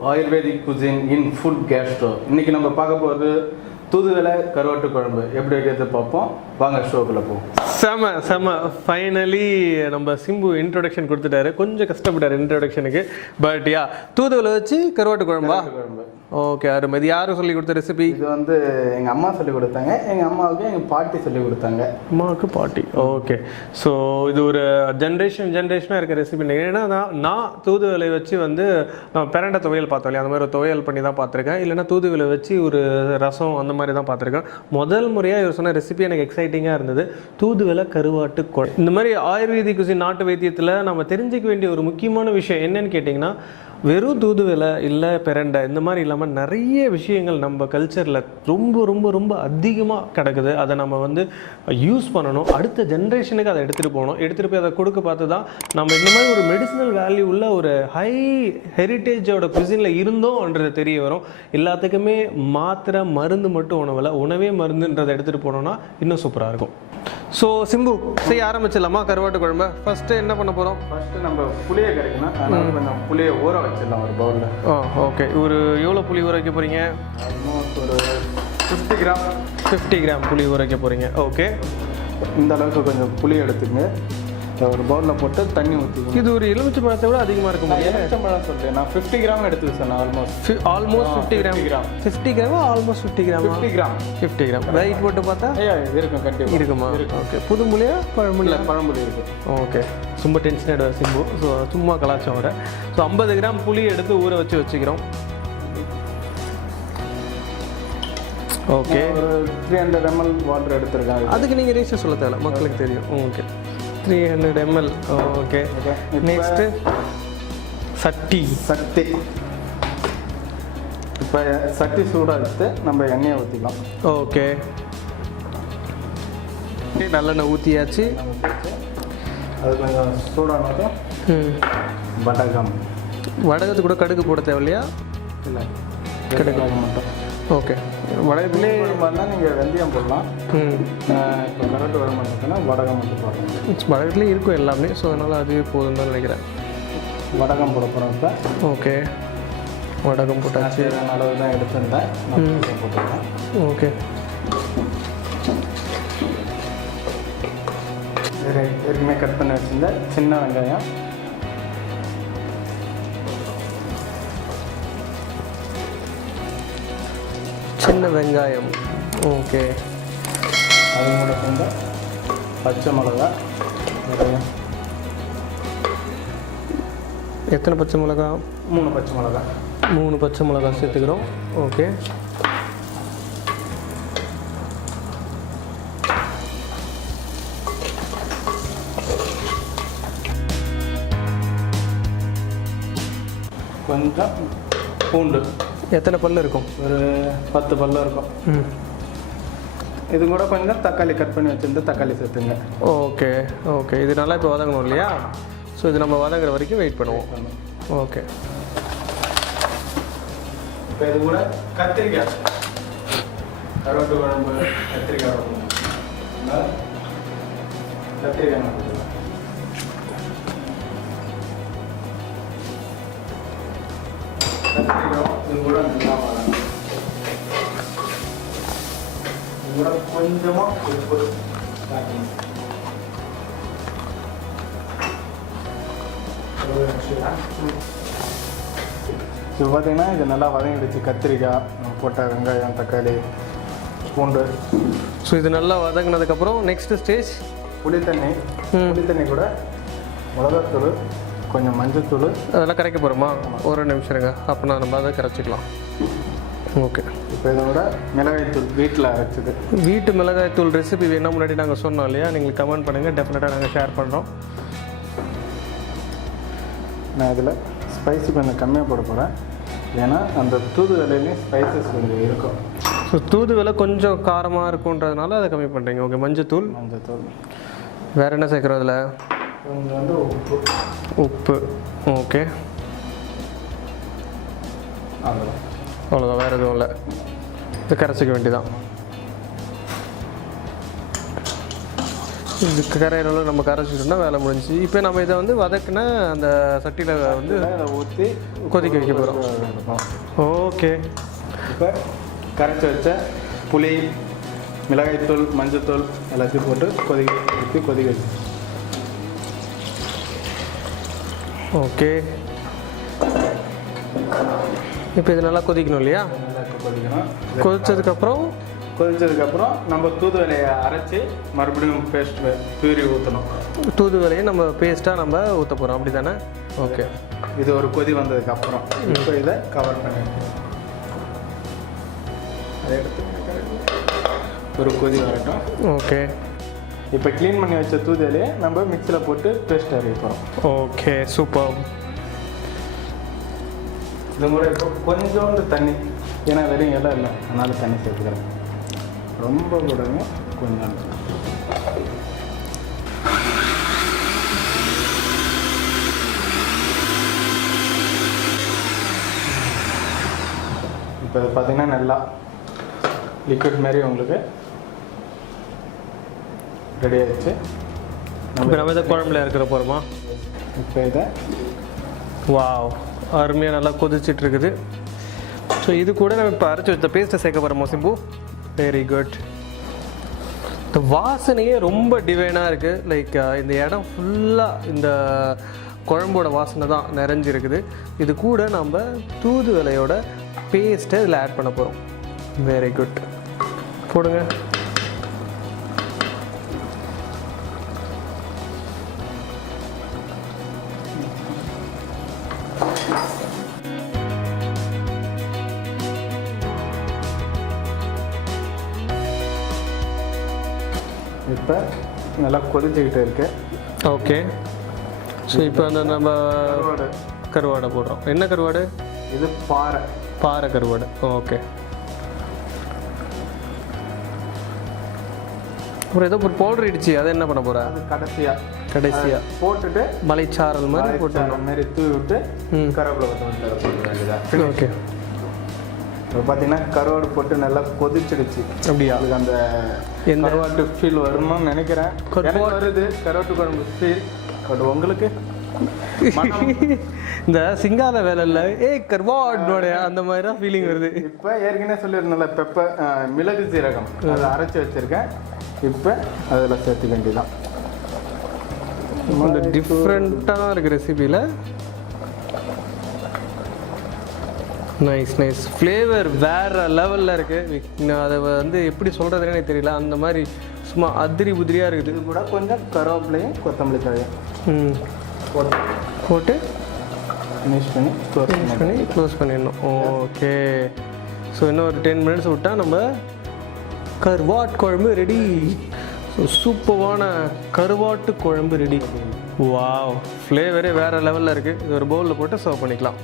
Ayurvedic cuisine in food gastro. இன்னைக்கு நம்ம பார்க்க போகிறது தூதுவளை கருவாட்டு குழம்பு எப்படி வைக்கிறது பார்ப்போம். வாங்க ஷோக்குள்ள போவோம். செம ஃபைனலி நம்ம சிம்பு இன்ட்ரோடக்ஷன் கொடுத்துட்டாரு. கொஞ்சம் கஷ்டப்பட்டாரு இன்ட்ரோடக்ஷனுக்கு. பட் யா, தூதுவளை வச்சு கருவாட்டு குழம்பா? ஓகே, அருமை. இது யாரும் சொல்லி கொடுத்த ரெசிபி? இது வந்து எங்கள் அம்மா சொல்லி கொடுத்தாங்க. எங்கள் அம்மாவுக்கு எங்கள் பாட்டி சொல்லி கொடுத்தாங்க. அம்மாவுக்கு பாட்டி. ஓகே, ஸோ இது ஒரு ஜென்ரேஷனாக இருக்க ரெசிபி. ஏன்னா நான் தூதுவளை வச்சு வந்து பிரண்டை துவையல் பார்த்தோம் இல்லையா, அந்த மாதிரி ஒரு துவையல் பண்ணி தான் பார்த்துருக்கேன். இல்லைனா தூதுவளை வச்சு ஒரு ரசம் அந்த மாதிரி தான் பார்த்துருக்கேன். முதல் முறையாக இவர் சொன்ன ரெசிபி எனக்கு எக்ஸைட்டிங்காக இருந்தது. தூதுவளை கருவாட்டு குழம்பு. இந்த மாதிரி ஆயுர்வேதிக் குசி நாட்டு வைத்தியத்தில் நம்ம தெரிஞ்சிக்க வேண்டிய ஒரு முக்கியமான விஷயம் என்னன்னு கேட்டிங்கன்னா, வெறும் தூதுவளை இல்லை பிரண்டை இந்த மாதிரி இல்லாமல் நிறைய விஷயங்கள் நம்ம கல்ச்சரில் ரொம்ப ரொம்ப ரொம்ப அதிகமாக கிடக்குது. அதை நம்ம வந்து யூஸ் பண்ணணும். அடுத்த ஜென்ரேஷனுக்கு அதை எடுத்துகிட்டு போகணும். எடுத்துகிட்டு போய் அதை கொடுக்க பார்த்து தான் நம்ம இந்த மாதிரி ஒரு மெடிசினல் வேல்யூ உள்ள ஒரு ஹை ஹெரிட்டேஜோட குசினில் இருந்தோம்ன்றது தெரிய வரும். எல்லாத்துக்குமே மாத்திரை மருந்து மட்டும் உணவில், உணவே மருந்துன்றதை எடுத்துகிட்டு போனோம்னா இன்னும் சூப்பராக இருக்கும். ஸோ சிம்பு, செய்ய ஆரம்பிச்சிடலாமா கருவாட்டு குழம்பு? ஃபஸ்ட்டு என்ன பண்ண போகிறோம்? ஃபஸ்ட்டு நம்ம புளியை கிடைக்கணும். அதனால் கொஞ்சம் புளியை ஊற வச்சிடலாம் ஒரு பவுலில். ஓகே, ஒரு எவ்வளோ புளி ஊற வைக்க போகிறீங்க? ஆல்மோஸ்ட் ஒரு 50 கிராம் புளி ஊற வைக்க போகிறீங்க. ஓகே, இந்த அளவுக்கு கொஞ்சம் புளி எடுத்துங்க. ஒரு பவுலில் போட்டு தண்ணி ஊற்றிக்கணும். இது ஒரு எலுமிச்சை பழத்தை விட அதிகமாக இருக்கும். எலுமிச்சை பழம் சொல்லிட்டு நான் 50 கிராம் எடுத்து சொன்னேன். Almost 50 gram. 50 கிராமா? Almost 50 gram. 50 கிராம் வெயிட் போட்டு பார்த்தா இருக்கும், கண்டிப்பாக இருக்குமா? ஓகே, புது மொழியா பழமொழியா? பழமொழி இருக்குது. ஓகே, ரொம்ப டென்ஷன் ஆகிடுவார் சிம்பு. ஸோ சும்மா கலாச்சாரம் வர. ஸோ 50 கிராம் புளி எடுத்து ஊற வச்சுக்கிறோம். ஓகே, ஒரு 300 ml வாட்டர் எடுத்துருக்காங்க. அதுக்கு நீங்கள் ரேஷியோ சொல்ல தேவை, மக்களுக்கு தெரியும். Okay, 300 ml. ஓகே, நெக்ஸ்ட்டு சட்டி. இப்போ சட்டி சூடாக எடுத்து நம்ம எண்ணெயை ஊற்றிக்கலாம். ஓகே, நல்லெண்ணெய் ஊற்றியாச்சு. அது கொஞ்சம் சூடானதும் வடகத்து கூட கடுகு போட தேவையில்லையா? இல்லை, கடுகு மட்டும். ஓகே, வடகத்துலேயே மாதிரினா நீங்கள் வெந்தயம் போடலாம். இப்போ கரெக்டு வர மாட்டேன்னா வடகம் மட்டும் போடலாம். வடகத்துலேயே இருக்கும் எல்லாமே. ஸோ அதனால் அதுவே போதும் தான் நினைக்கிறேன். வடகம் போட போகிறோம் இப்போ. ஓகே, வடகம் போட்டாச்சு. அளவு தான் எடுத்துருந்தேன், போட்டுருக்கேன். ஓகே, ஏற்கனவே கட் பண்ணி வச்சுருந்த சின்ன வெங்காயம், ஓகே, அது கூட சேர்ந்த பச்சை மிளகா. எத்தனை பச்சை மிளகா? 3 பச்சை மிளகா. 3 பச்சை மிளகா சேர்த்துக்கிறோம். ஓகே, கொஞ்சம் பூண்டு. எத்தனை பல்லு இருக்கும்? ஒரு 10 பல்லு இருக்கும். இது கூட கொஞ்சம் தக்காளி கட் பண்ணி வச்சுருந்து தக்காளி சேர்த்துங்க. ஓகே ஓகே, இது நல்லா இப்போ வதங்கணும் இல்லையா? ஸோ இது நம்ம வதங்குற வரைக்கும் வெயிட் பண்ணுவோம். ஓகே, இப்போ இது கூட கத்திரிக்காய், கருவாட்டு குழம்பு கத்திரிக்காய் இது கூட நல்லா வதங்கணும். இது கூட கொஞ்சமாக உப்பு. இப்போ பார்த்தீங்கன்னா இது நல்லா வதங்கிடுச்சு. கத்திரிக்காய் போட்ட வெங்காயம், தக்காளி, பூண்டு. ஸோ இது நல்லா வதங்கினதுக்கப்புறம் நெக்ஸ்ட் ஸ்டேஜ் புளித்தண்ணி. புளித்தண்ணி கூட மிளகாத்தூள், கொஞ்சம் மஞ்சத்தூள் அதெல்லாம் கரைக்க போகிறோமா? ஒரு நிமிஷம் இருங்க, அப்போ நம்ம அதை கரைச்சிக்கலாம். ஓகே, இப்போ இதோட மிளகாய்த்தூள் வீட்டில் அரைச்சிது. வீட்டு மிளகாய்த்தூள் ரெசிபி வேணால் முன்னாடி நாங்கள் சொன்னோம் இல்லையா? நீங்கள் கமெண்ட் பண்ணுங்கள், டெஃபினட்டாக நாங்கள் ஷேர் பண்ணுறோம். நான் இதில் ஸ்பைசி கொஞ்சம் கம்மியாக போட போகிறேன். ஏன்னா அந்த தூதுவளையிலையும் ஸ்பைசஸ் கொஞ்சம் இருக்கும். ஸோ தூதுவளை கொஞ்சம் காரமாக இருக்குன்றதுனால அதை கம்மி பண்ணுறீங்க. ஓகே, மஞ்சத்தூள். வேறு என்ன சேர்க்குறோம் அதில்? கொஞ்சம் வந்து உப்பு. ஓகே, அவ்வளோதான், வேறு எதுவும் இல்லை. இது கரைச்சிக்க வேண்டியதான். இதுக்கு கரையில நம்ம கரைச்சிட்டோம்னா வேலை முடிஞ்சு. இப்போ நம்ம இதை வந்து வதக்குனா அந்த சட்டியில் வந்து ஊற்றி கொதிக்க வைக்க போகிறோம். ஓகே. இப்போ கரைச்சி வச்ச புளி, மிளகாய்த்தூள், மஞ்சத்தூள் எல்லாத்தையும் போட்டு கொதிக்க வச்சு. ஓகே. இப்போ இது நல்லா கொதிக்கணும் இல்லையா? நல்லா கொதிக்கணும். கொதிச்சதுக்கப்புறம் நம்ம தூதுவளையை அரைச்சி மறுபடியும் பேஸ்ட் பியூரி ஊற்றணும். தூதுவளையை நம்ம பேஸ்ட்டாக நம்ம ஊற்ற போகிறோம், அப்படி தானே? ஓகே. இது ஒரு கொதி வந்ததுக்கப்புறம் இப்போ இதை கவர் பண்ணி ஒரு கொதி வரட்டும். ஓகே. இப்போ க்ளீன் பண்ணி வச்ச தூதுவளையை நம்ம மிக்சியில் போட்டு பேஸ்ட் அரைப்போம். Okay, super. இது கூட இப்போ கொஞ்சோண்டு தண்ணி, ஏன்னா வெறும் இடம் இல்லை, அதனால் தண்ணி சேர்த்துக்கிறேன். ரொம்ப கூடவே கொஞ்சம். இப்போ இது பார்த்தீங்கன்னா நல்லா லிக்விட் மாதிரி உங்களுக்கு ரெடி ஆகிடுச்சு. நம்ம இதை குழம்புல இருக்கிற போகிறோமா? இப்போ இதை வாவ், அருமையாக நல்லா கொதிச்சுட்டு இருக்குது. ஸோ இது கூட நம்ம இப்போ அரைச்சி வச்ச பேஸ்ட்டை சேர்க்க போகிறோம் சிம்பு. Very good. இந்த வாசனையே ரொம்ப டிவைனாக இருக்குது. லைக் இந்த இடம் ஃபுல்லாக இந்த குழம்போட வாசனை தான் நிறைஞ்சிருக்குது. இது கூட நம்ம தூதுவளையோட பேஸ்ட்டை இதில் ஆட் பண்ண போகிறோம். Very good. போடுங்க. இப்போ நல்லா கொதிச்சுக்கிட்டு இருக்கு. ஓகே. ஸோ இப்போ அந்த நம்ம கருவாடை போடுறோம். என்ன கருவாடு இது? பாறை கருவாடு. ஓகே. அப்புறம் ஏதோ ஒரு பவுடர் இடிச்சு அதை என்ன பண்ண போகிற? அது கடைசியாக போட்டுட்டு மலைச்சாரல் மாதிரி போட்டு மாதிரி தூவி விட்டு கருவேப்பிலை போட்டு வேண்டியதான். ஓகே. இப்போ பார்த்தீங்கன்னா கருவாடு போட்டு நல்லா கொதிச்சிடுச்சு. அப்படியா? அதுக்கு அந்த கருவாட்டு ஃபீல் வரணும்னு நினைக்கிறேன். வருது கருவாட்டு குழம்பு ஃபீல். பட் உங்களுக்கு இந்த சிங்கார வேலையில் கருவாடோடைய அந்த மாதிரி தான் ஃபீலிங் வருது. இப்போ ஏற்கனவே சொல்லியிருந்தேன்ல பெப்பர், மிளகு சீரகம் அதை அரைச்சி வச்சுருக்கேன். இப்போ அதில் சேர்த்துக்க வேண்டியதான். கொஞ்சம் டிஃப்ரெண்ட்டாக இருக்குது ரெசிபியில். Nice nice. ஃப்ளேவர் வேறு லெவலில் இருக்குது. நான் அதை வந்து எப்படி சொல்கிறதுன்னு எனக்கு தெரியல. அந்த மாதிரி சும்மா அதிரி புதிரியாக இருக்குது. இது கூட கொஞ்சம் கருவேப்பிலையும் கொத்தமல்லி தழையும் போட்டு மிக்ஸ் பண்ணி க்ளோஸ் பண்ணிடணும். ஓகே. ஸோ இன்னும் ஒரு 10 மினிட்ஸ் விட்டால் நம்ம கருவாட்டு குழம்பு ரெடி. ஸோ சூப்பரான கருவாட்டு குழம்பு ரெடி. வாவ், ஃப்ளேவரே வேறு லெவலில் இருக்குது. இது ஒரு பவுலில் போட்டு சர்வ் பண்ணிக்கலாம்.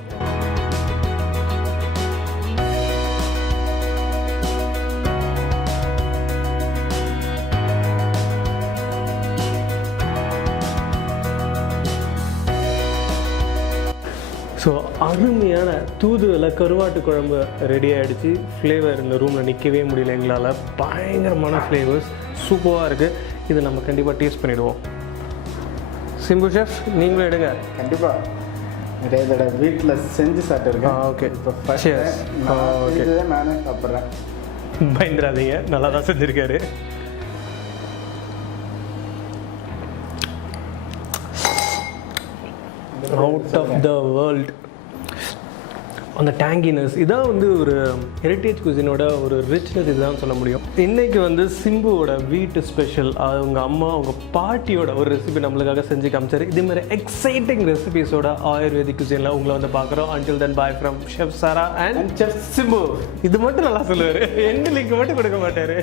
ஸோ அருமையான தூதுவளை கருவாட்டு குழம்பு ரெடி ஆகிடுச்சு. ஃப்ளேவர் இந்த ரூமில் நிற்கவே முடியல எங்களால். பயங்கரமான ஃப்ளேவர்ஸ், சூப்பராக இருக்குது. இதை நம்ம கண்டிப்பாக டேஸ்ட் பண்ணிவிடுவோம். சிம்பு ஷெஃப், நீங்களும் எடுங்க. கண்டிப்பாக நிறைய தடவை வீட்டில் செஞ்சு சாப்பிட்டுருக்கேன். ஓகே. இப்போ ஓகே, நானே சாப்பிட்றேன். பயந்துடாதீங்க, நல்லா தான் செஞ்சுருக்காரு. Out of the world. அந்த டேங்கினஸ் இதான் வந்து ஒரு ஹெரிட்டேஜ் குசினோட ஒரு ரிச்னஸ், இதுதான் சொல்ல முடியும். இன்றைக்கி வந்து சிம்புவோட வீட்டு ஸ்பெஷல், அவங்க அம்மா அவங்க பாட்டியோட ஒரு ரெசிபி நம்மளுக்காக செஞ்சு காமிச்சார். இதேமாதிரி எக்ஸைட்டிங் ரெசிபிஸோட ஆயுர்வேதிக் குசினில் உங்களை வந்து பார்க்குறோம். Until then bye from chef Sara and chef Simbu. இது மட்டும் நல்லா சொல்லுவார், எண்டு லிங்க் மட்டும் கொடுக்க மாட்டார்.